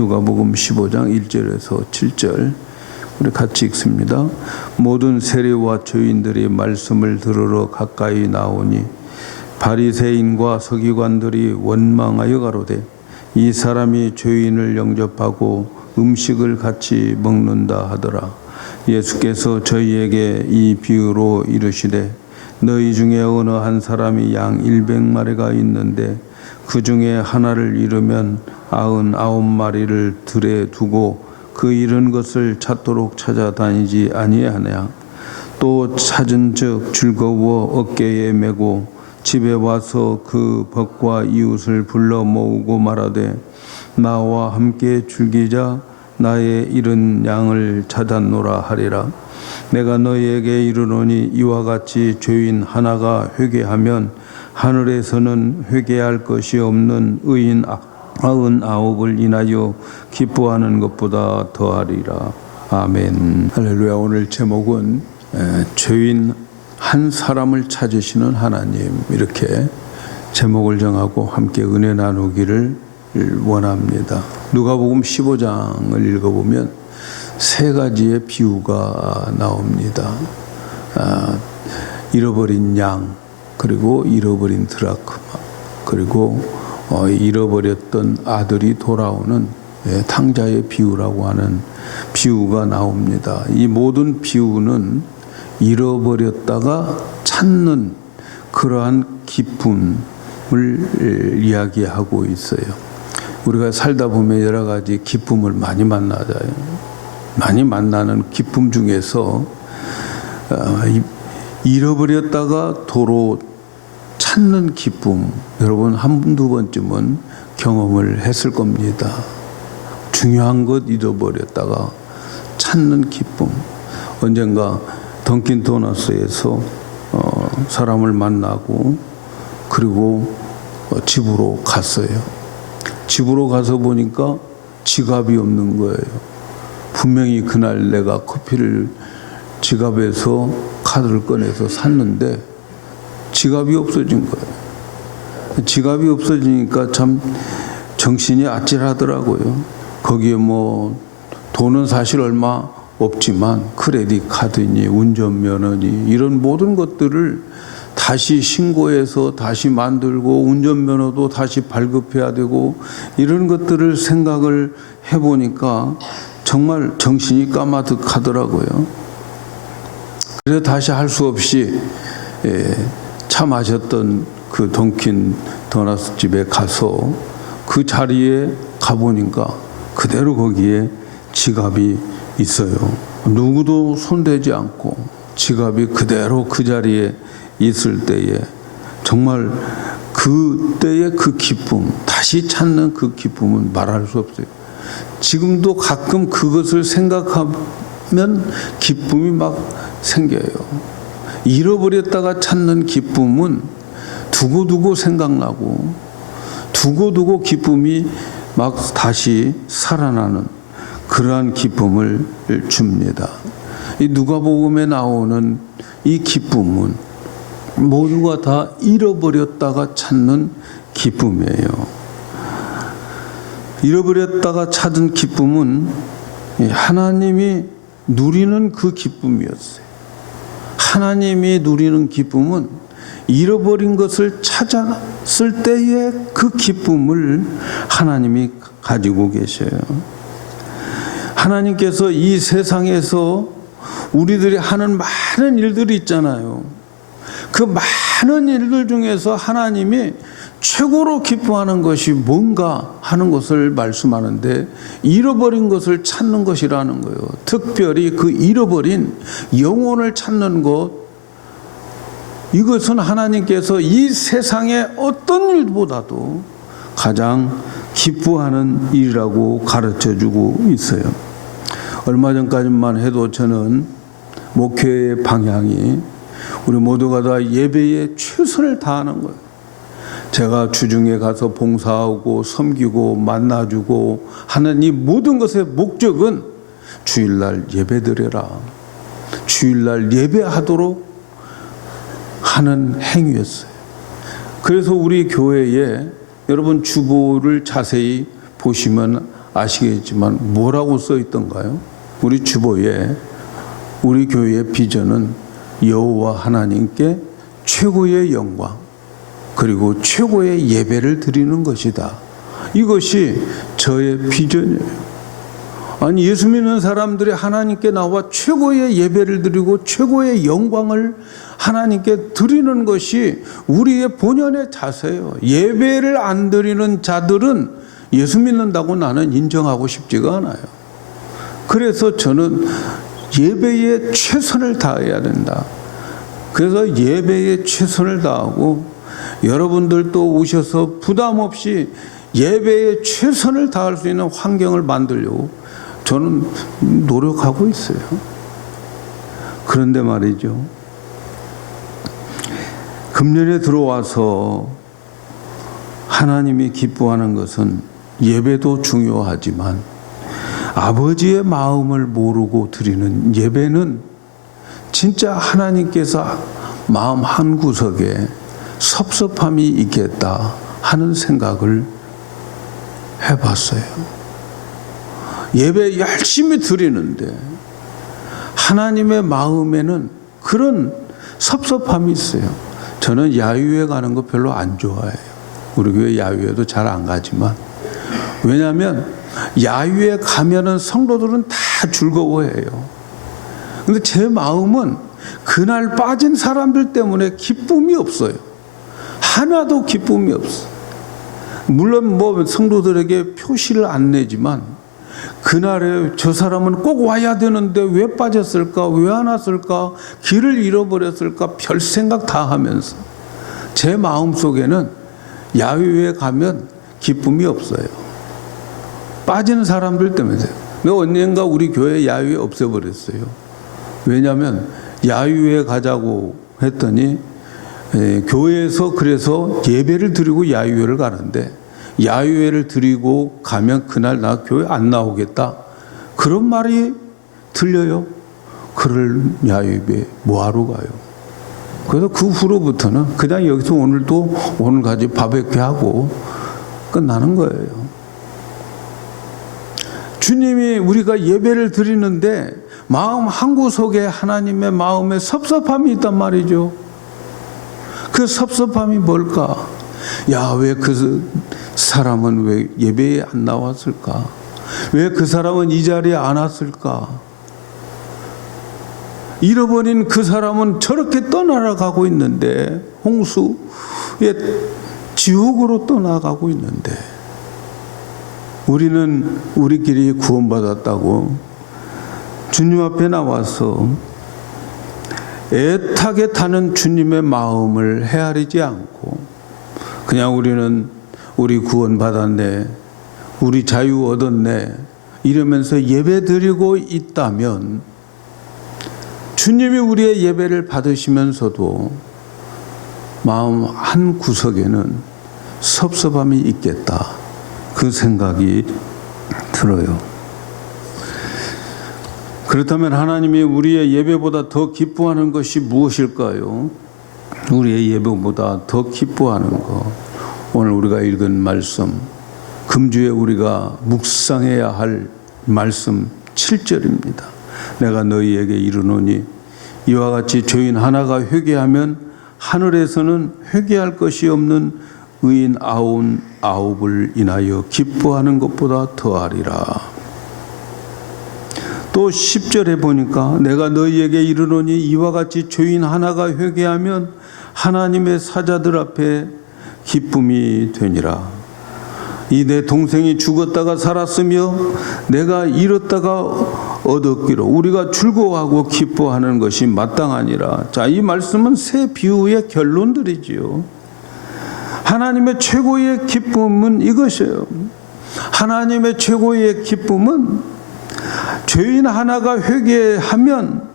누가복음 15장 1절에서 7절 우리 같이 읽습니다. 모든 세리와 죄인들이 말씀을 들으러 가까이 나오니 바리새인과 서기관들이 원망하여 가로되 이 사람이 죄인을 영접하고 음식을 같이 먹는다 하더라. 예수께서 저희에게 이 비유로 이르시되 너희 중에 어느 한 사람이 양 100마리가 있는데 그 중에 하나를 잃으면 99마리를 들에 두고 그 잃은 것을 찾도록 찾아다니지 아니하냐. 또 찾은즉 즐거워 어깨에 메고 집에 와서 그 벗과 이웃을 불러 모으고 말하되 나와 함께 즐기자. 나의 잃은 양을 찾았노라 하리라. 내가 너희에게 이르노니 이와 같이 죄인 하나가 회개하면 하늘에서는 회개할 것이 없는 의인 99을 인하여 기뻐하는 것보다 더하리라. 아멘. 할렐루야. 오늘 제목은 죄인 한 사람을 찾으시는 하나님, 이렇게 제목을 정하고 함께 은혜 나누기를 원합니다. 누가복음 15장을 읽어보면 세 가지의 비유가 나옵니다. 잃어버린 양, 그리고 잃어버린 드라크마, 그리고 잃어버렸던 아들이 돌아오는 탕자의 비유라고 하는 비유가 나옵니다. 이 모든 비유는 잃어버렸다가 찾는 그러한 기쁨을 이야기하고 있어요. 우리가 살다 보면 여러 가지 기쁨을 많이 만나잖아요. 많이 만나는 기쁨 중에서 잃어버렸다가 도로 찾는 기쁨, 여러분 한두 번쯤은 경험을 했을 겁니다. 중요한 것 잃어버렸다가 찾는 기쁨. 언젠가 던킨 도너스에서 사람을 만나고 그리고 집으로 갔어요. 집으로 가서 보니까 지갑이 없는 거예요. 분명히 그날 내가 커피를 지갑에서 카드를 꺼내서 샀는데 지갑이 없어진 거예요. 지갑이 없어지니까 참 정신이 아찔하더라고요. 거기에 뭐 돈은 사실 얼마 없지만 크레딧 카드니 운전면허니 이런 모든 것들을 다시 신고해서 다시 만들고 운전면허도 다시 발급해야 되고 이런 것들을 생각을 해보니까 정말 정신이 까마득하더라고요. 그래서 다시 할 수 없이 차 마셨던 그 던킨 도너스 집에 가서 그 자리에 가보니까 그대로 거기에 지갑이 있어요. 누구도 손대지 않고 지갑이 그대로 그 자리에 있을 때에 정말 그때의 그 기쁨, 다시 찾는 그 기쁨은 말할 수 없어요. 지금도 가끔 그것을 생각하면 기쁨이 막 생겨요. 잃어버렸다가 찾는 기쁨은 두고두고 생각나고 두고두고 기쁨이 막 다시 살아나는 그러한 기쁨을 줍니다. 이 누가복음에 나오는 이 기쁨은 모두가 다 잃어버렸다가 찾는 기쁨이에요. 잃어버렸다가 찾은 기쁨은 하나님이 누리는 그 기쁨이었어요. 하나님이 누리는 기쁨은 잃어버린 것을 찾았을 때의 그 기쁨을 하나님이 가지고 계셔요. 하나님께서 이 세상에서 우리들이 하는 많은 일들이 있잖아요. 그 많은 일들 중에서 하나님이 최고로 기뻐하는 것이 뭔가 하는 것을 말씀하는데 잃어버린 것을 찾는 것이라는 거예요. 특별히 그 잃어버린 영혼을 찾는 것, 이것은 하나님께서 이 세상의 어떤 일보다도 가장 기뻐하는 일이라고 가르쳐주고 있어요. 얼마 전까지만 해도 저는 목회의 방향이 우리 모두가 다 예배에 최선을 다하는 거예요. 제가 주중에 가서 봉사하고 섬기고 만나주고 하는 이 모든 것의 목적은 주일날 예배드려라, 주일날 예배하도록 하는 행위였어요. 그래서 우리 교회에 여러분 주보를 자세히 보시면 아시겠지만 뭐라고 써 있던가요? 우리 주보에 우리 교회의 비전은 여호와 하나님께 최고의 영광 그리고 최고의 예배를 드리는 것이다. 이것이 저의 비전이에요. 아니, 예수 믿는 사람들이 하나님께 나와 최고의 예배를 드리고 최고의 영광을 하나님께 드리는 것이 우리의 본연의 자세예요. 예배를 안 드리는 자들은 예수 믿는다고 나는 인정하고 싶지가 않아요. 그래서 저는 예배에 최선을 다해야 된다. 그래서 예배에 최선을 다하고 여러분들도 오셔서 부담 없이 예배에 최선을 다할 수 있는 환경을 만들려고 저는 노력하고 있어요. 그런데 말이죠, 금년에 들어와서 하나님이 기뻐하는 것은 예배도 중요하지만 아버지의 마음을 모르고 드리는 예배는 진짜 하나님께서 마음 한구석에 섭섭함이 있겠다 하는 생각을 해봤어요. 예배 열심히 드리는데 하나님의 마음에는 그런 섭섭함이 있어요. 저는 야유회 가는 거 별로 안 좋아해요. 우리 교회 야유회도 잘 안 가지만, 왜냐하면 야유회 가면은 성도들은 다 즐거워해요. 근데 제 마음은 그날 빠진 사람들 때문에 기쁨이 없어요. 하나도 기쁨이 없어. 물론 뭐 성도들에게 표시를 안 내지만 그날에 저 사람은 꼭 와야 되는데 왜 빠졌을까? 왜 안 왔을까? 길을 잃어버렸을까? 별 생각 다 하면서 제 마음속에는 야유회에 가면 기쁨이 없어요. 빠지는 사람들 때문에. 내가 언젠가 우리 교회 야유회 없애버렸어요. 왜냐하면 야유회 가자고 했더니 교회에서 그래서 예배를 드리고 야유회를 가는데, 야유회를 드리고 가면 그날 나 교회 안 나오겠다, 그런 말이 들려요. 그럴 야유회 뭐하러 가요? 그래서 그 후로부터는 그냥 여기서 오늘까지 바베큐하고 끝나는 거예요. 주님이 우리가 예배를 드리는데 마음 한구석에 하나님의 마음에 섭섭함이 있단 말이죠. 그 섭섭함이 뭘까? 야, 왜 그 사람은 왜 예배에 안 나왔을까? 왜 그 사람은 이 자리에 안 왔을까? 잃어버린 그 사람은 저렇게 떠나가고 있는데, 홍수의 지옥으로 떠나가고 있는데, 우리는 우리끼리 구원받았다고 주님 앞에 나와서 애타게 타는 주님의 마음을 헤아리지 않고 그냥 우리는 우리 구원받았네, 우리 자유 얻었네 이러면서 예배드리고 있다면 주님이 우리의 예배를 받으시면서도 마음 한 구석에는 섭섭함이 있겠다, 그 생각이 들어요. 그렇다면 하나님이 우리의 예배보다 더 기뻐하는 것이 무엇일까요? 우리의 예배보다 더 기뻐하는 것, 오늘 우리가 읽은 말씀, 금주에 우리가 묵상해야 할 말씀 7절입니다. 내가 너희에게 이르노니 이와 같이 죄인 하나가 회개하면 하늘에서는 회개할 것이 없는 의인 99을 인하여 기뻐하는 것보다 더하리라. 또 10절에 보니까 내가 너희에게 이르노니 이와 같이 죄인 하나가 회개하면 하나님의 사자들 앞에 기쁨이 되니라. 이 내 동생이 죽었다가 살았으며 내가 잃었다가 얻었기로 우리가 즐거워하고 기뻐하는 것이 마땅하니라. 자, 이 말씀은 세 비유의 결론들이지요. 하나님의 최고의 기쁨은 이것이에요. 하나님의 최고의 기쁨은 죄인 하나가 회개하면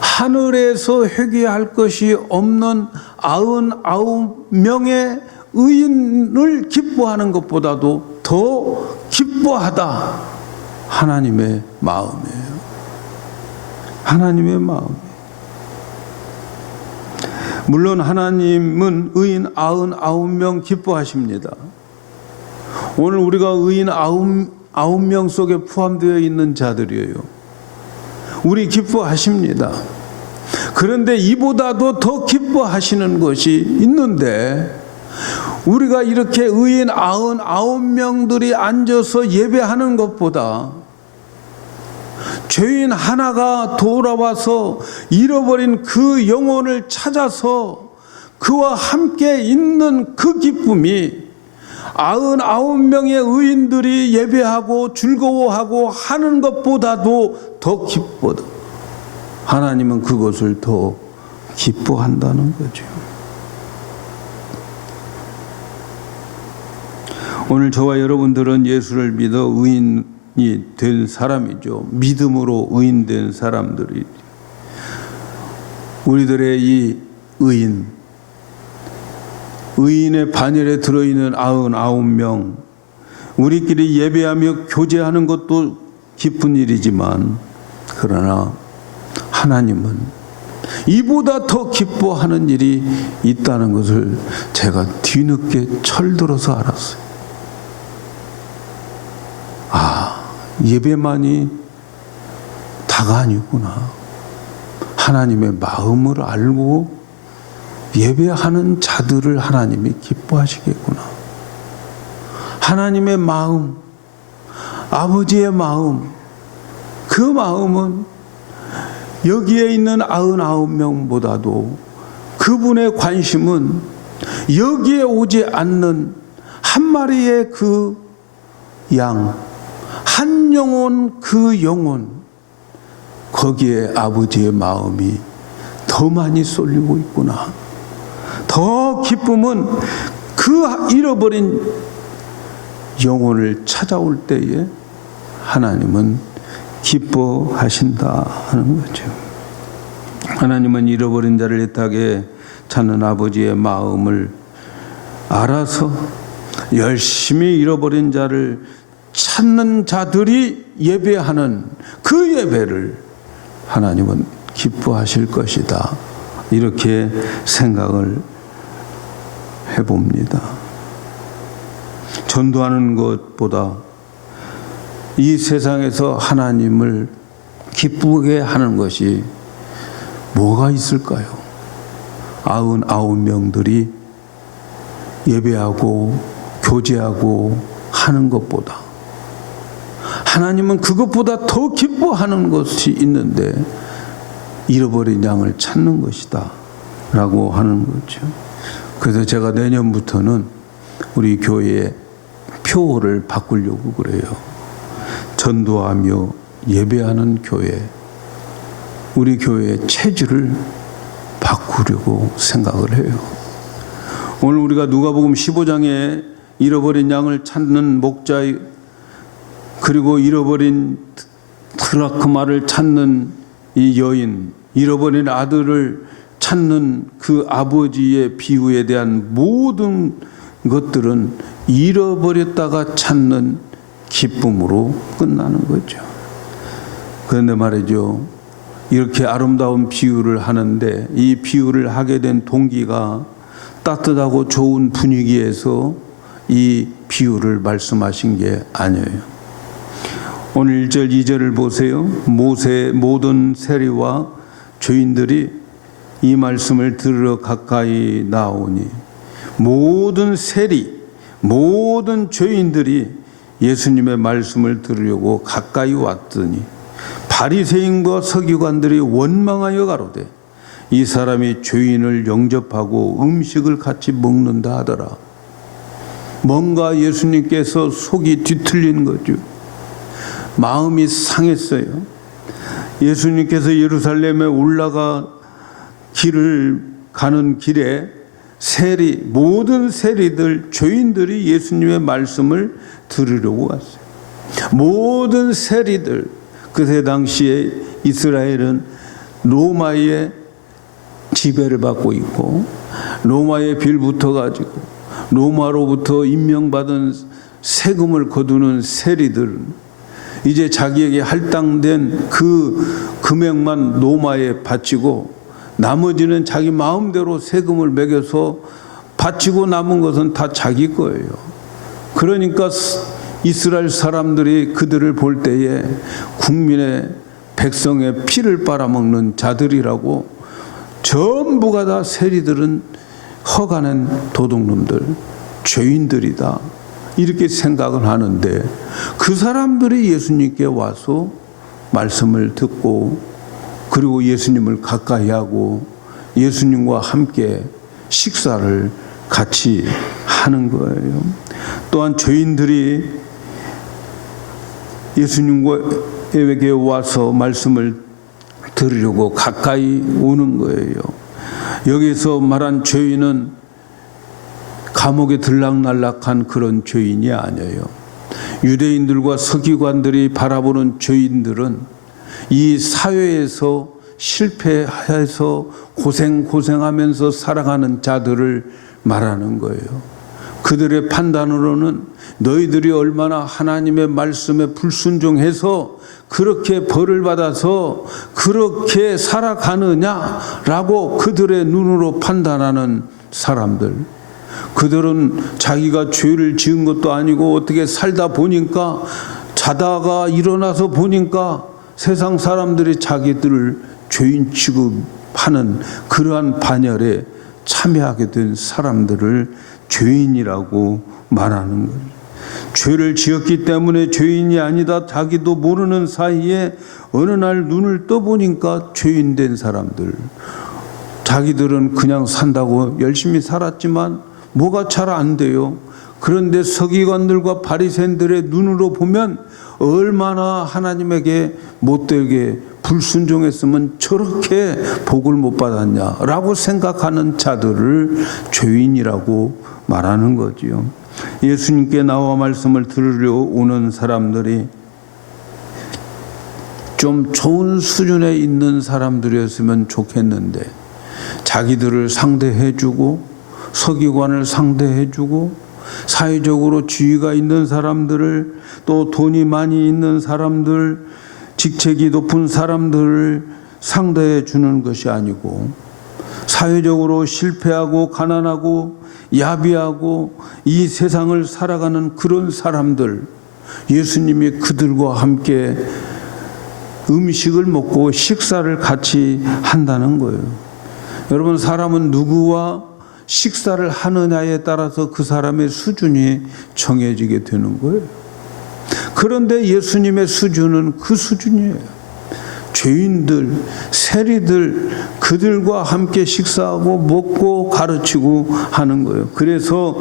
하늘에서 회개할 것이 없는 99명의 의인을 기뻐하는 것보다도 더 기뻐하다. 하나님의 마음이에요. 하나님의 마음. 물론 하나님은 의인 99명 기뻐하십니다. 오늘 우리가 의인 9명 속에 포함되어 있는 자들이에요. 우리 기뻐하십니다. 그런데 이보다도 더 기뻐하시는 것이 있는데, 우리가 이렇게 의인 99명들이 앉아서 예배하는 것보다 죄인 하나가 돌아와서 잃어버린 그 영혼을 찾아서 그와 함께 있는 그 기쁨이 99명의 의인들이 예배하고 즐거워하고 하는 것보다도 더 기쁘다. 하나님은 그것을 더 기뻐한다는 거죠. 오늘 저와 여러분들은 예수를 믿어 의인이 된 사람이죠. 믿음으로 의인된 사람들이, 우리들의 이 의인의 반열에 들어있는 99명, 우리끼리 예배하며 교제하는 것도 기쁜 일이지만, 그러나 하나님은 이보다 더 기뻐하는 일이 있다는 것을 제가 뒤늦게 철들어서 알았어요. 예배만이 다가 아니구나. 하나님의 마음을 알고 예배하는 자들을 하나님이 기뻐하시겠구나. 하나님의 마음, 아버지의 마음, 그 마음은 여기에 있는 99명보다도 그분의 관심은 여기에 오지 않는 한 마리의 그 양, 한 영혼, 그 영혼, 거기에 아버지의 마음이 더 많이 쏠리고 있구나. 더 기쁨은 그 잃어버린 영혼을 찾아올 때에 하나님은 기뻐하신다 하는 거죠. 하나님은 잃어버린 자를 애타게 찾는 아버지의 마음을 알아서 열심히 잃어버린 자를 찾는 자들이 예배하는 그 예배를 하나님은 기뻐하실 것이다. 이렇게 생각을 해봅니다. 전도하는 것보다 이 세상에서 하나님을 기쁘게 하는 것이 뭐가 있을까요? 99명들이 예배하고 교제하고 하는 것보다 하나님은 그것보다 더 기뻐하는 것이 있는데, 잃어버린 양을 찾는 것이다 라고 하는 거죠. 그래서 제가 내년부터는 우리 교회의 표어를 바꾸려고 그래요. 전도하며 예배하는 교회, 우리 교회의 체질을 바꾸려고 생각을 해요. 오늘 우리가 누가복음 15장에 잃어버린 양을 찾는 목자, 그리고 잃어버린 드라크마를 찾는 이 여인, 잃어버린 아들을 찾는 그 아버지의 비유에 대한 모든 것들은 잃어버렸다가 찾는 기쁨으로 끝나는 거죠. 그런데 말이죠, 이렇게 아름다운 비유를 하는데 이 비유를 하게 된 동기가 따뜻하고 좋은 분위기에서 이 비유를 말씀하신 게 아니에요. 오늘 1절 2절을 보세요. 모든 세리와 죄인들이 이 말씀을 들으러 가까이 나오니, 모든 세리, 모든 죄인들이 예수님의 말씀을 들으려고 가까이 왔더니 바리새인과 서기관들이 원망하여 가로되 이 사람이 죄인을 영접하고 음식을 같이 먹는다 하더라. 뭔가 예수님께서 속이 뒤틀린 거죠. 마음이 상했어요. 예수님께서 예루살렘에 올라가 길을 가는 길에 모든 세리들, 죄인들이 예수님의 말씀을 들으려고 왔어요. 모든 세리들, 그때 당시에 이스라엘은 로마의 지배를 받고 있고 로마에 빌붙어가지고 로마로부터 임명받은 세금을 거두는 세리들은 이제 자기에게 할당된 그 금액만 로마에 바치고 나머지는 자기 마음대로 세금을 매겨서 바치고 남은 것은 다 자기 거예요. 그러니까 이스라엘 사람들이 그들을 볼 때에 국민의 백성의 피를 빨아먹는 자들이라고, 전부가 다 세리들은 허가낸 도둑놈들, 죄인들이다, 이렇게 생각을 하는데, 그 사람들이 예수님께 와서 말씀을 듣고 그리고 예수님을 가까이 하고 예수님과 함께 식사를 같이 하는 거예요. 또한 죄인들이 예수님에게 와서 말씀을 들으려고 가까이 오는 거예요. 여기서 말한 죄인은 감옥에 들락날락한 그런 죄인이 아니에요. 유대인들과 서기관들이 바라보는 죄인들은 이 사회에서 실패해서 고생하면서 살아가는 자들을 말하는 거예요. 그들의 판단으로는 너희들이 얼마나 하나님의 말씀에 불순종해서 그렇게 벌을 받아서 그렇게 살아가느냐라고 그들의 눈으로 판단하는 사람들. 그들은 자기가 죄를 지은 것도 아니고 어떻게 살다 보니까, 자다가 일어나서 보니까 세상 사람들이 자기들을 죄인 취급하는 그러한 반열에 참여하게 된 사람들을 죄인이라고 말하는 거예요. 죄를 지었기 때문에 죄인이 아니다, 자기도 모르는 사이에 어느 날 눈을 떠보니까 죄인 된 사람들. 자기들은 그냥 산다고 열심히 살았지만 뭐가 잘 안 돼요. 그런데 서기관들과 바리새인들의 눈으로 보면 얼마나 하나님에게 못되게 불순종했으면 저렇게 복을 못 받았냐라고 생각하는 자들을 죄인이라고 말하는 거지요. 예수님께 나와 말씀을 들으려 오는 사람들이 좀 좋은 수준에 있는 사람들이었으면 좋겠는데, 자기들을 상대해주고 서기관을 상대해주고 사회적으로 지위가 있는 사람들을, 또 돈이 많이 있는 사람들, 직책이 높은 사람들을 상대해 주는 것이 아니고, 사회적으로 실패하고 가난하고 야비하고 이 세상을 살아가는 그런 사람들, 예수님이 그들과 함께 음식을 먹고 식사를 같이 한다는 거예요. 여러분, 사람은 누구와 식사를 하느냐에 따라서 그 사람의 수준이 정해지게 되는 거예요. 그런데 예수님의 수준은 그 수준이에요. 죄인들, 세리들, 그들과 함께 식사하고 먹고 가르치고 하는 거예요. 그래서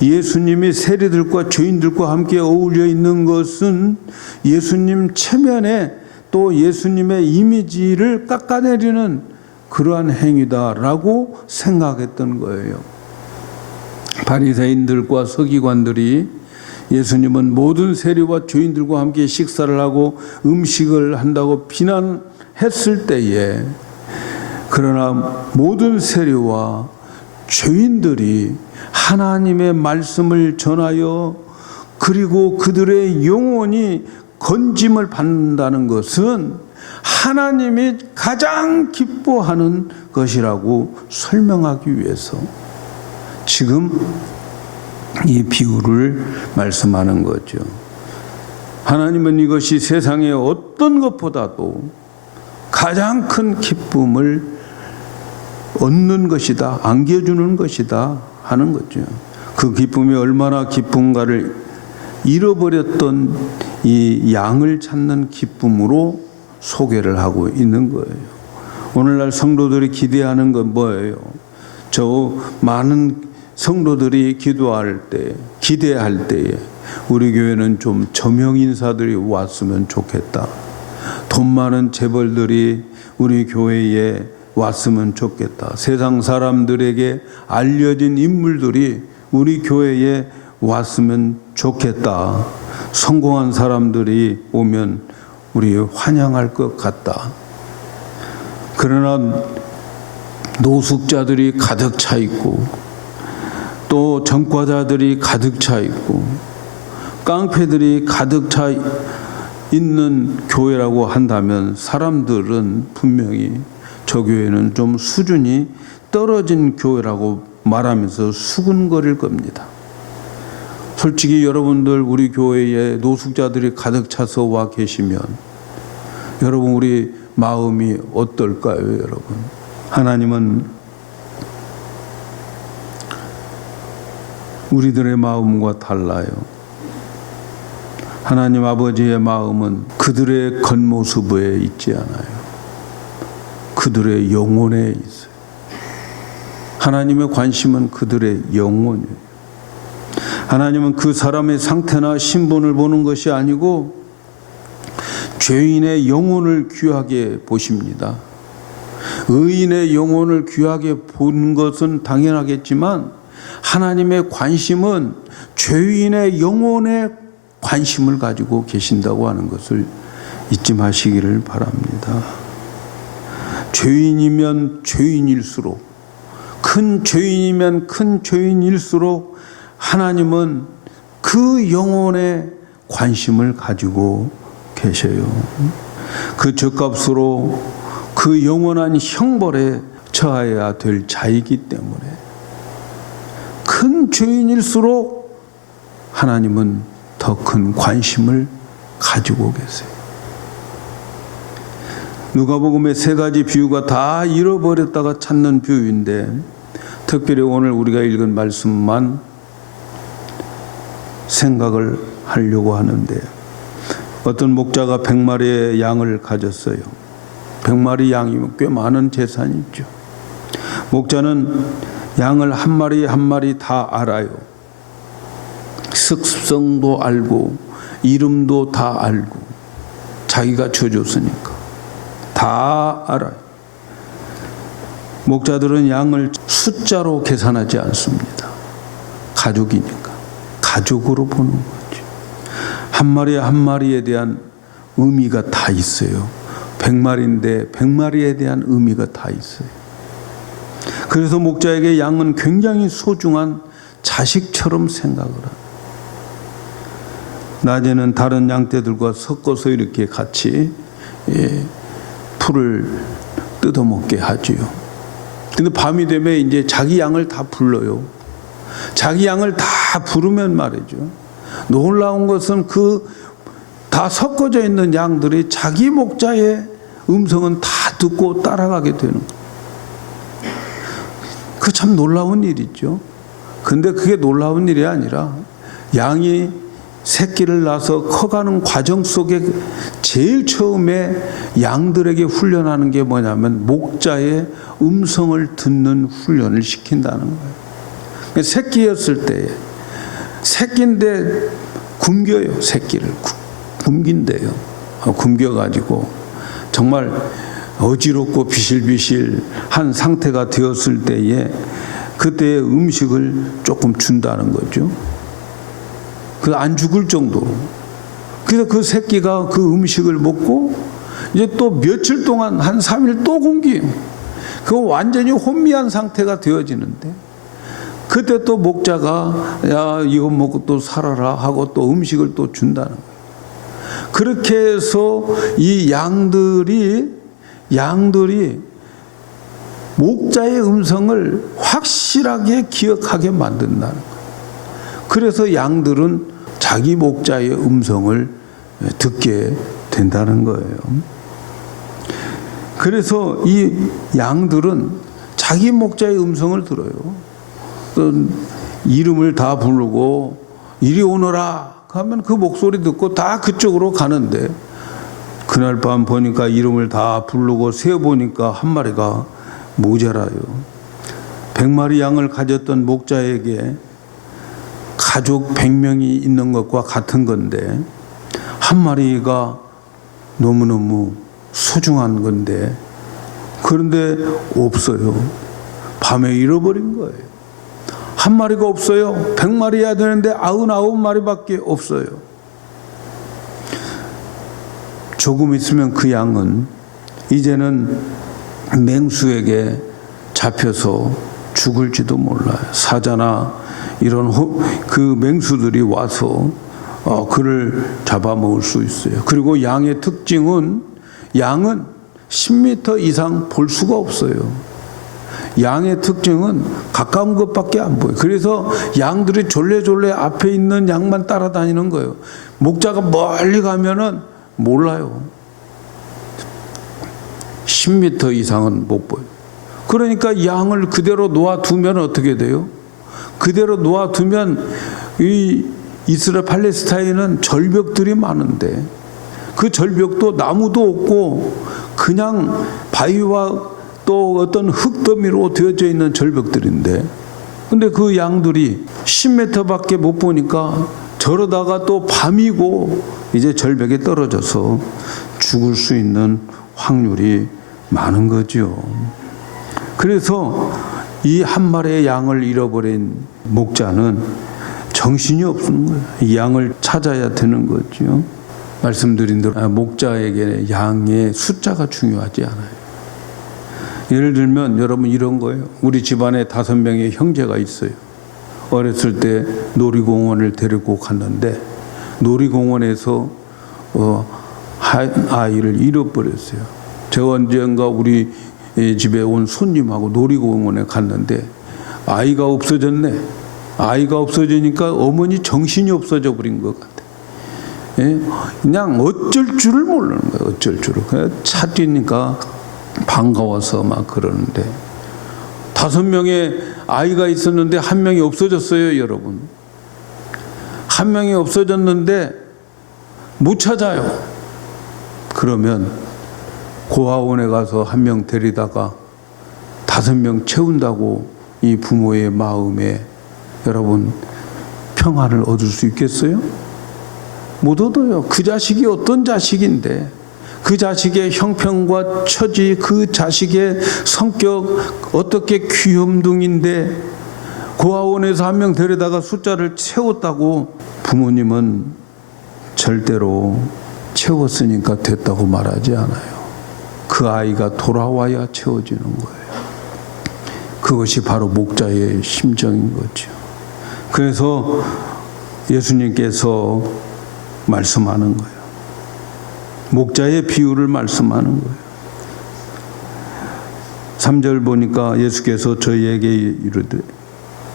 예수님이 세리들과 죄인들과 함께 어울려 있는 것은 예수님 체면에 또 예수님의 이미지를 깎아내리는 그러한 행위다라고 생각했던 거예요. 바리새인들과 서기관들이 예수님은 모든 세리와 죄인들과 함께 식사를 하고 음식을 한다고 비난했을 때에, 그러나 모든 세리와 죄인들이 하나님의 말씀을 전하여 그리고 그들의 영혼이 건짐을 받는다는 것은 하나님이 가장 기뻐하는 것이라고 설명하기 위해서 지금 이 비유를 말씀하는 거죠. 하나님은 이것이 세상의 어떤 것보다도 가장 큰 기쁨을 얻는 것이다, 안겨주는 것이다 하는 거죠. 그 기쁨이 얼마나 기쁜가를 잃어버렸던 이 양을 찾는 기쁨으로 소개를 하고 있는 거예요. 오늘날 성도들이 기대하는 건 뭐예요? 저 많은 성도들이 기도할 때, 기대할 때에 우리 교회는 좀 저명 인사들이 왔으면 좋겠다. 돈 많은 재벌들이 우리 교회에 왔으면 좋겠다. 세상 사람들에게 알려진 인물들이 우리 교회에 왔으면 좋겠다. 성공한 사람들이 오면 우리 환영할 것 같다. 그러나 노숙자들이 가득 차 있고, 또 전과자들이 가득 차 있고, 깡패들이 가득 차 있는 교회라고 한다면 사람들은 분명히 저 교회는 좀 수준이 떨어진 교회라고 말하면서 수군거릴 겁니다. 솔직히 여러분들 우리 교회에 노숙자들이 가득 차서 와 계시면 여러분 우리 마음이 어떨까요, 여러분? 하나님은 우리들의 마음과 달라요. 하나님 아버지의 마음은 그들의 겉모습에 있지 않아요. 그들의 영혼에 있어요. 하나님의 관심은 그들의 영혼이에요. 하나님은 그 사람의 상태나 신분을 보는 것이 아니고 죄인의 영혼을 귀하게 보십니다. 의인의 영혼을 귀하게 보는 것은 당연하겠지만 하나님의 관심은 죄인의 영혼에 관심을 가지고 계신다고 하는 것을 잊지 마시기를 바랍니다. 죄인이면 죄인일수록, 큰 죄인이면 큰 죄인일수록 하나님은 그 영혼에 관심을 가지고 계셔요. 그 죗값으로 그 영원한 형벌에 처해야 될 자이기 때문에 큰 죄인일수록 하나님은 더 큰 관심을 가지고 계세요. 누가복음의 세 가지 비유가 다 잃어버렸다가 찾는 비유인데 특별히 오늘 우리가 읽은 말씀만 생각을 하려고 하는데 어떤 목자가 100마리의 양을 가졌어요. 100마리 양이면 꽤 많은 재산이 있죠. 목자는 양을 한 마리 한 마리 다 알아요. 습성도 알고 이름도 다 알고 자기가 줘줬으니까 다 알아요. 목자들은 양을 숫자로 계산하지 않습니다. 가족이니까 가족으로 보는 거죠. 한 마리 한 마리에 대한 의미가 다 있어요. 100마리인데 100마리에 대한 의미가 다 있어요. 그래서 목자에게 양은 굉장히 소중한 자식처럼 생각을 합니다. 낮에는 다른 양떼들과 섞어서 이렇게 같이 풀을 뜯어먹게 하지요. 근데 밤이 되면 이제 자기 양을 다 불러요. 자기 양을 다 부르면 말이죠. 놀라운 것은 그 다 섞어져 있는 양들이 자기 목자의 음성은 다 듣고 따라가게 되는 거예요. 그 참 놀라운 일이죠. 근데 그게 놀라운 일이 아니라 양이 새끼를 낳아서 커가는 과정 속에 제일 처음에 양들에게 훈련하는 게 뭐냐면 목자의 음성을 듣는 훈련을 시킨다는 거예요. 새끼였을 때 새끼인데 굶겨요. 새끼를 굶긴대요. 굶겨가지고 정말 어지럽고 비실비실한 상태가 되었을 때에 그때의 음식을 조금 준다는 거죠. 그 안 죽을 정도로. 그래서 그 새끼가 그 음식을 먹고 이제 또 며칠 동안 한 3일 또 굶김. 그거 완전히 혼미한 상태가 되어지는데 그때 또 목자가 야 이거 먹고 또 살아라 하고 또 음식을 또 준다는 거예요. 그렇게 해서 이 양들이 목자의 음성을 확실하게 기억하게 만든다는 거예요. 그래서 양들은 자기 목자의 음성을 듣게 된다는 거예요. 그래서 이 양들은 자기 목자의 음성을 들어요. 또 이름을 다 부르고 이리 오너라 하면 그 목소리 듣고 다 그쪽으로 가는데 그날 밤 보니까 이름을 다 부르고 세어보니까 한 마리가 모자라요. 100마리 양을 가졌던 목자에게 가족 100명이 있는 것과 같은 건데 한 마리가 너무너무 소중한 건데 그런데 없어요. 밤에 잃어버린 거예요. 한 마리가 없어요. 100마리여야 되는데 99마리밖에 없어요. 조금 있으면 그 양은 이제는 맹수에게 잡혀서 죽을지도 몰라요. 사자나 이런 그 맹수들이 와서 그를 잡아먹을 수 있어요. 그리고 양의 특징은 양은 10m 이상 볼 수가 없어요. 양의 특징은 가까운 것밖에 안 보여요. 그래서 양들이 졸래졸래 앞에 있는 양만 따라다니는 거예요. 목자가 멀리 가면은 몰라요. 10m 이상은 못 보여요. 그러니까 양을 그대로 놓아두면 어떻게 돼요? 그대로 놓아두면 이 이스라엘 팔레스타인은 절벽들이 많은데 그 절벽도 나무도 없고 그냥 바위와 또 어떤 흙더미로 되어져 있는 절벽들인데, 근데 그 양들이 10m밖에 못 보니까 저러다가 또 밤이고 이제 절벽에 떨어져서 죽을 수 있는 확률이 많은 거죠. 그래서 이 한 마리의 양을 잃어버린 목자는 정신이 없는 거예요. 이 양을 찾아야 되는 거죠. 말씀드린 대로 목자에게 양의 숫자가 중요하지 않아요. 예를 들면 여러분 이런 거예요. 우리 집안에 5명의 형제가 있어요. 어렸을 때 놀이공원을 데리고 갔는데 놀이공원에서 아이를 잃어버렸어요. 제가 언젠가 우리 집에 온 손님하고 놀이공원에 갔는데 아이가 없어졌네. 아이가 없어지니까 어머니 정신이 없어져 버린 것 같아. 예? 그냥 어쩔 줄을 모르는 거예요. 어쩔 줄을. 그냥 찾으니까 반가워서 막 그러는데 5명의 아이가 있었는데 1명이 없어졌어요, 여러분. 1명이 없어졌는데 못 찾아요. 그러면 고아원에 가서 1명 데리다가 5명 채운다고 이 부모의 마음에 여러분 평안을 얻을 수 있겠어요? 못 얻어요. 그 자식이 어떤 자식인데, 그 자식의 형편과 처지, 그 자식의 성격 어떻게 귀염둥인데 고아원에서 1명 데려다가 숫자를 채웠다고 부모님은 절대로 채웠으니까 됐다고 말하지 않아요. 그 아이가 돌아와야 채워지는 거예요. 그것이 바로 목자의 심정인 거죠. 그래서 예수님께서 말씀하는 거예요. 목자의 비유를 말씀하는 거예요. 3절 보니까 예수께서 저희에게 이르되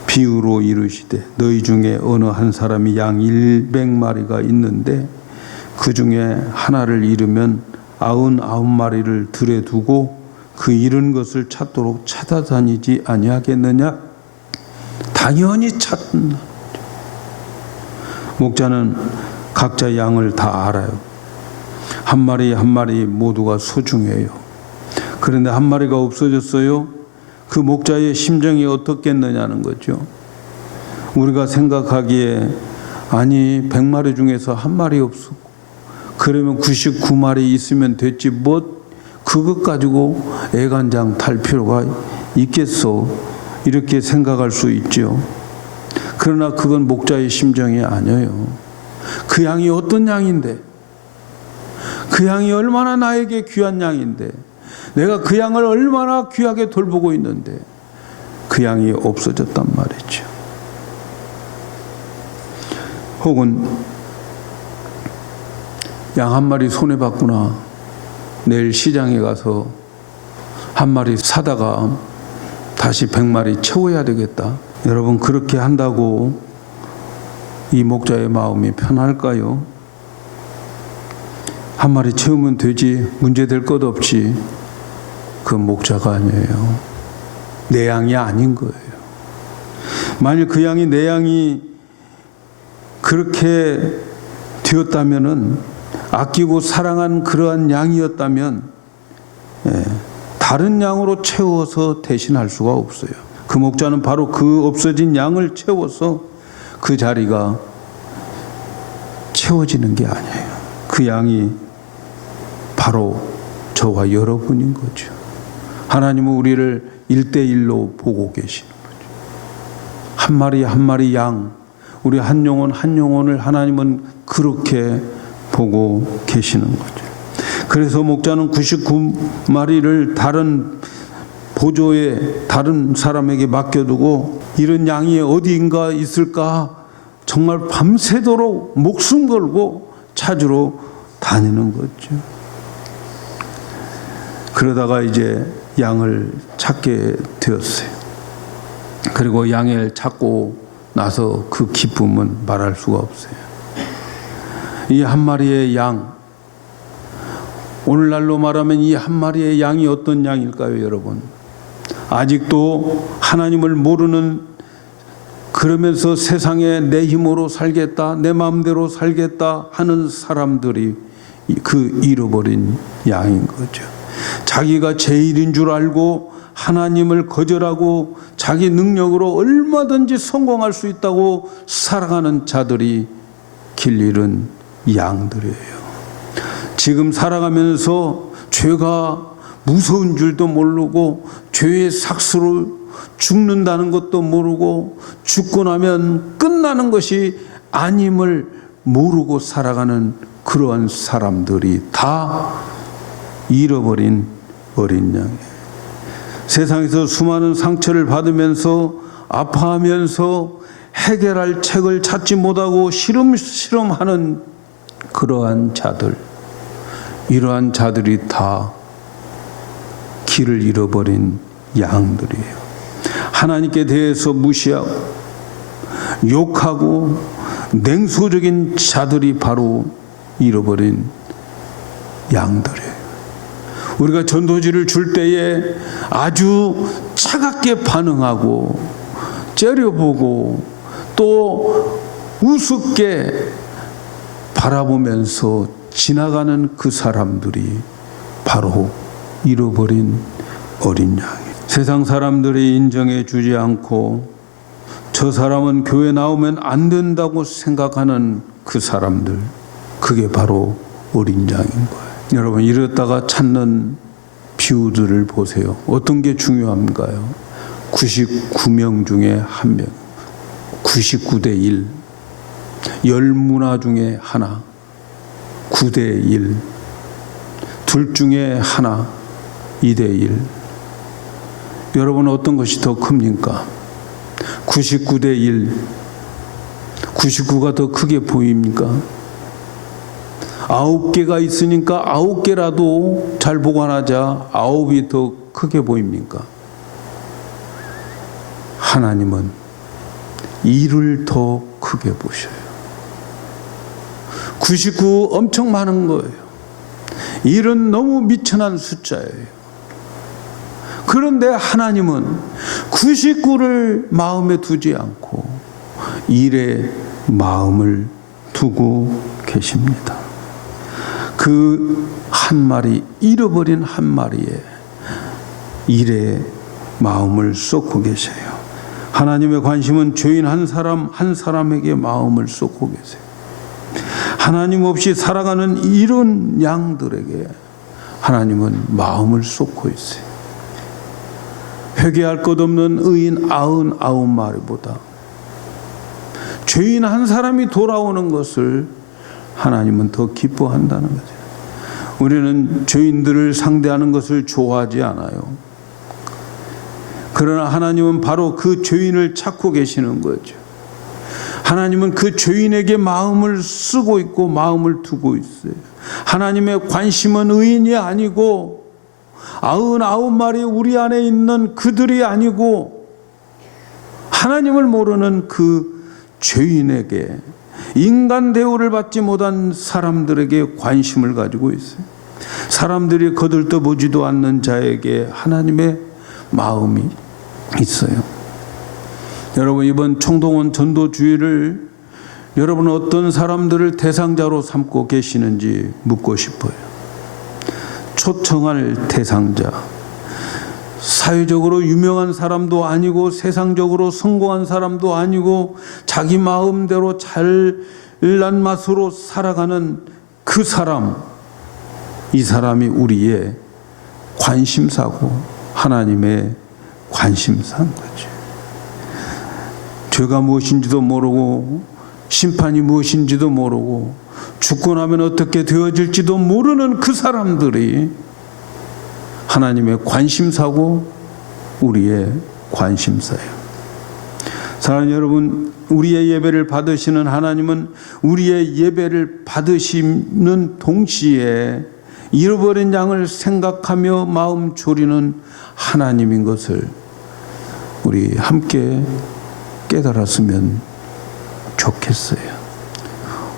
비유로 이르시되 너희 중에 어느 한 사람이 양 100마리가 있는데 그 중에 하나를 잃으면 99마리를 들에 두고 그 잃은 것을 찾도록 찾아다니지 아니하겠느냐? 당연히 찾는다. 목자는 각자 양을 다 알아요. 한 마리 한 마리 모두가 소중해요. 그런데 한 마리가 없어졌어요. 그 목자의 심정이 어떻겠느냐는 거죠. 우리가 생각하기에 아니 100마리 중에서 한 마리 없어. 그러면 99마리 있으면 됐지 뭐 그것 가지고 애간장 탈 필요가 있겠어. 이렇게 생각할 수 있죠. 그러나 그건 목자의 심정이 아니에요. 그 양이 어떤 양인데, 그 양이 얼마나 나에게 귀한 양인데, 내가 그 양을 얼마나 귀하게 돌보고 있는데 그 양이 없어졌단 말이죠. 혹은 양 한 마리 손해봤구나, 내일 시장에 가서 한 마리 사다가 다시 100마리 채워야 되겠다. 여러분 그렇게 한다고 이 목자의 마음이 편할까요? 한 마리 채우면 되지, 문제될 것 없지. 그 목자가 아니에요. 내 양이 아닌 거예요. 만일 그 양이 내 양이 그렇게 되었다면은, 아끼고 사랑한 그러한 양이었다면 다른 양으로 채워서 대신할 수가 없어요. 그 목자는 바로 그 없어진 양을 채워서 그 자리가 채워지는 게 아니에요. 그 양이 바로 저와 여러분인 거죠. 하나님은 우리를 1대1로 보고 계시는 거죠. 한 마리 한 마리 양, 우리 한 영혼 한 영혼을 하나님은 그렇게 보고 계시는 거죠. 그래서 목자는 99마리를 다른 보조에 다른 사람에게 맡겨두고 이런 양이 어디인가 있을까 정말 밤새도록 목숨 걸고 찾으러 다니는 거죠. 그러다가 이제 양을 찾게 되었어요. 그리고 양을 찾고 나서 그 기쁨은 말할 수가 없어요. 이 한 마리의 양, 오늘날로 말하면 이 한 마리의 양이 어떤 양일까요, 여러분? 아직도 하나님을 모르는, 그러면서 세상에 내 힘으로 살겠다, 내 마음대로 살겠다 하는 사람들이 그 잃어버린 양인 거죠. 자기가 제일인 줄 알고 하나님을 거절하고 자기 능력으로 얼마든지 성공할 수 있다고 살아가는 자들이 길 잃은 양들이에요. 지금 살아가면서 죄가 무서운 줄도 모르고 죄의 삭스로 죽는다는 것도 모르고 죽고 나면 끝나는 것이 아님을 모르고 살아가는 그러한 사람들이 다 잃어버린 어린 양이에요. 세상에서 수많은 상처를 받으면서 아파하면서 해결할 책을 찾지 못하고 시름시름하는 그러한 자들, 이러한 자들이 다 길을 잃어버린 양들이에요. 하나님께 대해서 무시하고 욕하고 냉소적인 자들이 바로 잃어버린 양들이에요. 우리가 전도지를 줄 때에 아주 차갑게 반응하고 째려보고 또 우습게 바라보면서 지나가는 그 사람들이 바로 잃어버린 어린 양이에요. 세상 사람들이 인정해 주지 않고 저 사람은 교회 나오면 안 된다고 생각하는 그 사람들, 그게 바로 어린 양인 거예요. 여러분, 이러다가 찾는 비유들을 보세요. 어떤 게 중요한가요? 99명 중에 1명, 99대 1, 10문화 중에 하나, 9대 1, 둘 중에 하나, 2대 1. 여러분, 어떤 것이 더 큽니까? 99대 1, 99가 더 크게 보입니까? 9개가 있으니까 9개라도 잘 보관하자, 9이 더 크게 보입니까? 하나님은 1을 더 크게 보셔요. 99 엄청 많은 거예요. 1은 너무 미천한 숫자예요. 그런데 하나님은 99를 마음에 두지 않고 1에 마음을 두고 계십니다. 그 한 마리, 잃어버린 한 마리에 1에 마음을 쏟고 계세요. 하나님의 관심은 죄인 한 사람 한 사람에게 마음을 쏟고 계세요. 하나님 없이 살아가는 이런 양들에게 하나님은 마음을 쏟고 있어요. 회개할 것 없는 의인 99마리보다 죄인 한 사람이 돌아오는 것을 하나님은 더 기뻐한다는 거죠. 우리는 죄인들을 상대하는 것을 좋아하지 않아요. 그러나 하나님은 바로 그 죄인을 찾고 계시는 거죠. 하나님은 그 죄인에게 마음을 쓰고 있고 마음을 두고 있어요. 하나님의 관심은 의인이 아니고 99마리 우리 안에 있는 그들이 아니고 하나님을 모르는 그 죄인에게, 인간 대우를 받지 못한 사람들에게 관심을 가지고 있어요. 사람들이 거들떠보지도 않는 자에게 하나님의 마음이 있어요. 여러분, 이번 총동원 전도주의를 여러분 어떤 사람들을 대상자로 삼고 계시는지 묻고 싶어요. 초청할 대상자, 사회적으로 유명한 사람도 아니고 세상적으로 성공한 사람도 아니고 자기 마음대로 잘난 맛으로 살아가는 그 사람, 이 사람이 우리의 관심사고 하나님의 관심사인 거죠. 죄가 무엇인지도 모르고 심판이 무엇인지도 모르고 죽고 나면 어떻게 되어질지도 모르는 그 사람들이 하나님의 관심사고 우리의 관심사예요. 사랑하는 여러분, 우리의 예배를 받으시는 하나님은 우리의 예배를 받으시는 동시에 잃어버린 양을 생각하며 마음 졸이는 하나님인 것을 우리 함께 깨달았으면 좋겠어요.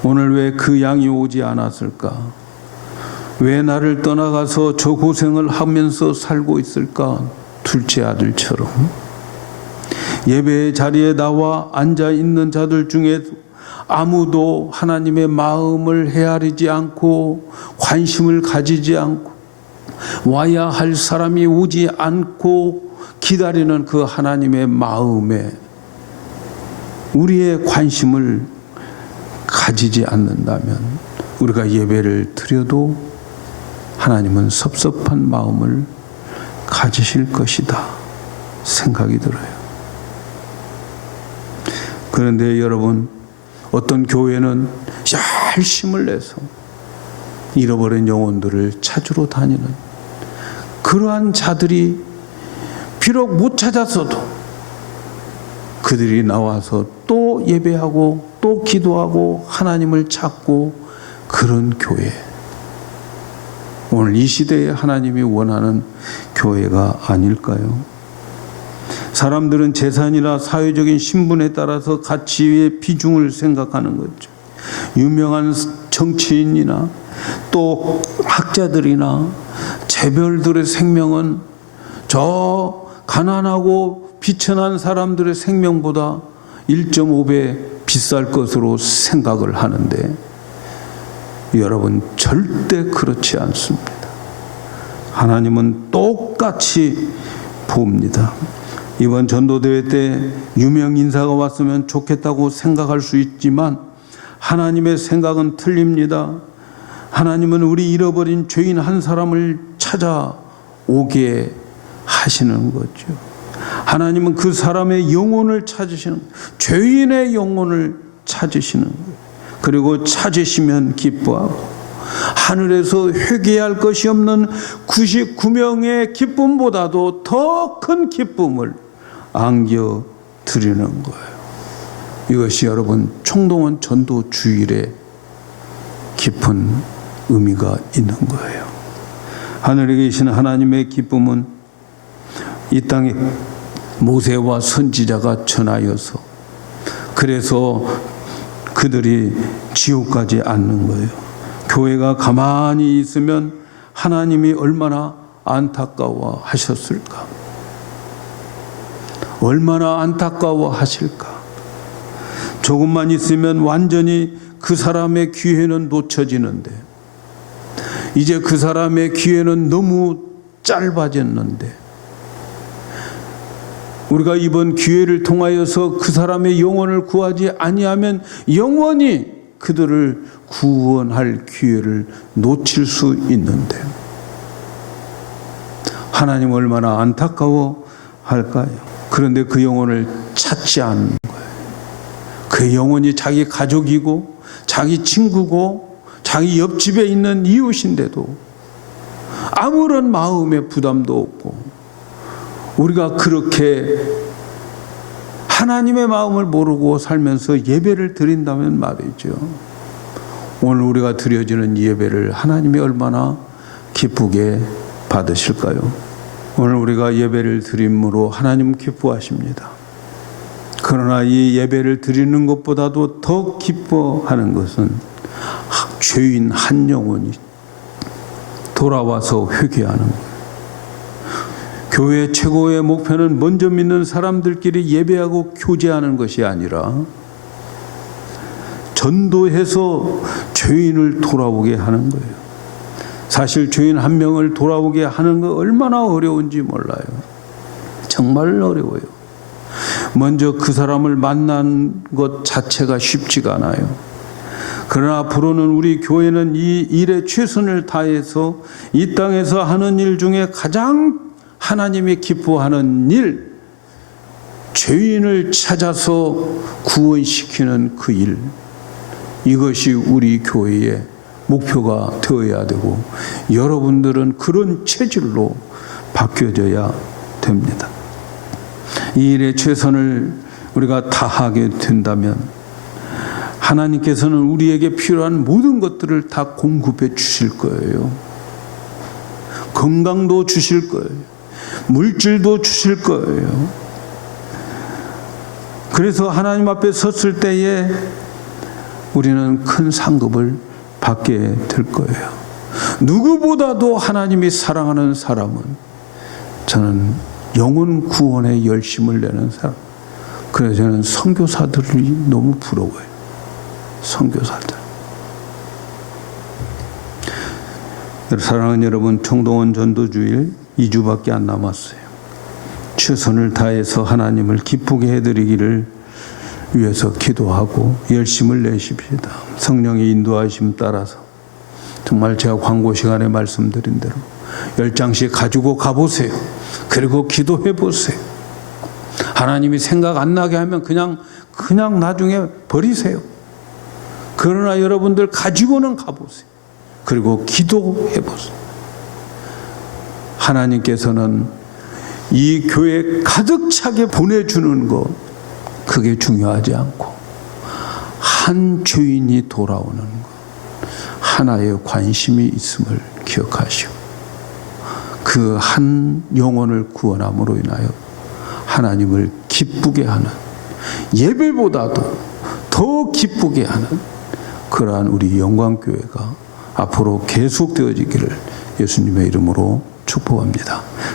오늘 왜 그 양이 오지 않았을까? 왜 나를 떠나가서 저 고생을 하면서 살고 있을까? 둘째 아들처럼. 예배의 자리에 나와 앉아 있는 자들 중에 아무도 하나님의 마음을 헤아리지 않고 관심을 가지지 않고 와야 할 사람이 오지 않고 기다리는 그 하나님의 마음에 우리의 관심을 가지지 않는다면 우리가 예배를 드려도 하나님은 섭섭한 마음을 가지실 것이다 생각이 들어요. 그런데 여러분, 어떤 교회는 열심을 내서 잃어버린 영혼들을 찾으러 다니는 그러한 자들이 비록 못 찾았어도 그들이 나와서 또 예배하고 또 기도하고 하나님을 찾고 그런 교회. 오늘 이 시대에 하나님이 원하는 교회가 아닐까요? 사람들은 재산이나 사회적인 신분에 따라서 가치의 비중을 생각하는 거죠. 유명한 정치인이나 또 학자들이나 재벌들의 생명은 저 가난하고 비천한 사람들의 생명보다 1.5배 비쌀 것으로 생각을 하는데 여러분, 절대 그렇지 않습니다. 하나님은 똑같이 봅니다. 이번 전도대회 때 유명 인사가 왔으면 좋겠다고 생각할 수 있지만 하나님의 생각은 틀립니다. 하나님은 우리 잃어버린 죄인 한 사람을 찾아오게 하시는 거죠. 하나님은 그 사람의 영혼을 찾으시는, 죄인의 영혼을 찾으시는 거예요. 그리고 찾으시면 기뻐하고 하늘에서 회개할 것이 없는 99명의 기쁨보다도 더 큰 기쁨을 안겨드리는 거예요. 이것이 여러분 총동원 전도 주일의 깊은 의미가 있는 거예요. 하늘에 계신 하나님의 기쁨은 이 땅에 모세와 선지자가 전하여서 그래서 그들이 지옥 가지 않는 거예요. 교회가 가만히 있으면 하나님이 얼마나 안타까워 하셨을까? 얼마나 안타까워 하실까? 조금만 있으면 완전히 그 사람의 기회는 놓쳐지는데 이제 그 사람의 기회는 너무 짧아졌는데 우리가 이번 기회를 통하여서 그 사람의 영혼을 구하지 아니하면 영원히 그들을 구원할 기회를 놓칠 수 있는데 하나님 얼마나 안타까워 할까요? 그런데 그 영혼을 찾지 않는 거예요. 그 영혼이 자기 가족이고 자기 친구고 자기 옆집에 있는 이웃인데도 아무런 마음의 부담도 없고 우리가 그렇게 하나님의 마음을 모르고 살면서 예배를 드린다면 말이죠. 오늘 우리가 드려지는 예배를 하나님이 얼마나 기쁘게 받으실까요? 오늘 우리가 예배를 드림으로 하나님 기뻐하십니다. 그러나 이 예배를 드리는 것보다도 더 기뻐하는 것은 죄인 한 영혼이 돌아와서 회개하는 거예요. 교회의 최고의 목표는 먼저 믿는 사람들끼리 예배하고 교제하는 것이 아니라 전도해서 죄인을 돌아오게 하는 거예요. 사실 죄인 한 명을 돌아오게 하는 거 얼마나 어려운지 몰라요. 정말 어려워요. 먼저 그 사람을 만난 것 자체가 쉽지가 않아요. 그러나 앞으로는 우리 교회는 이 일에 최선을 다해서 이 땅에서 하는 일 중에 가장 하나님이 기뻐하는 일, 죄인을 찾아서 구원시키는 그 일, 이것이 우리 교회의 목표가 되어야 되고 여러분들은 그런 체질로 바뀌어져야 됩니다. 이 일에 최선을 우리가 다하게 된다면 하나님께서는 우리에게 필요한 모든 것들을 다 공급해 주실 거예요. 건강도 주실 거예요. 물질도 주실 거예요. 그래서 하나님 앞에 섰을 때에 우리는 큰 상급을 받게 될 거예요. 누구보다도 하나님이 사랑하는 사람은 저는 영혼 구원에 열심을 내는 사람. 그래서 저는 선교사들이 너무 부러워요. 선교사들. 사랑하는 여러분, 총동원 전도주일 2주밖에 안 남았어요. 최선을 다해서 하나님을 기쁘게 해드리기를 위해서 기도하고 열심을 내십시다. 성령의 인도하심 따라서 정말 제가 광고 시간에 말씀드린 대로 10장씩 가지고 가보세요. 그리고 기도해 보세요. 하나님이 생각 안 나게 하면 그냥 나중에 버리세요. 그러나 여러분들 가지고는 가보세요. 그리고 기도해 보세요. 하나님께서는 이 교회 가득 차게 보내주는 것, 그게 중요하지 않고 한 죄인이 돌아오는 것, 하나의 관심이 있음을 기억하시오. 그 한 영혼을 구원함으로 인하여 하나님을 기쁘게 하는, 예배보다도 더 기쁘게 하는 그러한 우리 영광교회가 앞으로 계속되어지기를 예수님의 이름으로 축복합니다.